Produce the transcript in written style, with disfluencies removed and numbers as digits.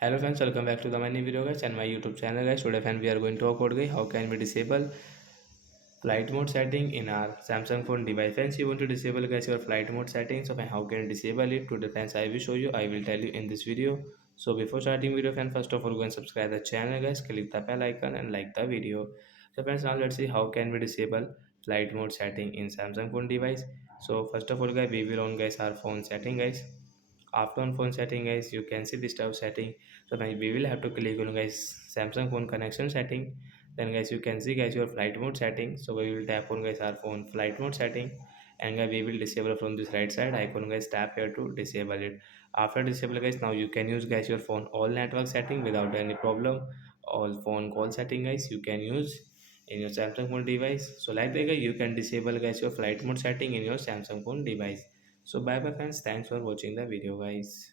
Hello friends, welcome back to the my new video guys and my YouTube channel guys. Today friend we are going to talk about guys how can we disable flight mode setting in our Samsung phone device. Friends, you want to disable guys your flight mode setting, so how can you disable it? Today friends I will show you. I will tell you in this video. So before starting video friends, first of all go and subscribe the channel guys, click the bell icon and like the video. So friends, now let's see how can we disable flight mode setting in Samsung phone device. So first of all guys, we will on guys our phone setting guys. After on phone setting guys, you can see this tab setting. So now we will have to click on guys Samsung phone connection setting. Then guys you can see guys your flight mode setting. So we will tap on guys our phone flight mode setting, and guys we will disable from this right side icon guys. Tap here to disable it. After disable guys, now you can use guys your phone all network setting without any problem. All phone call setting guys you can use in your Samsung phone device. So like that guys, you can disable guys your flight mode setting in your Samsung phone device. So bye bye friends, thanks for watching the video guys.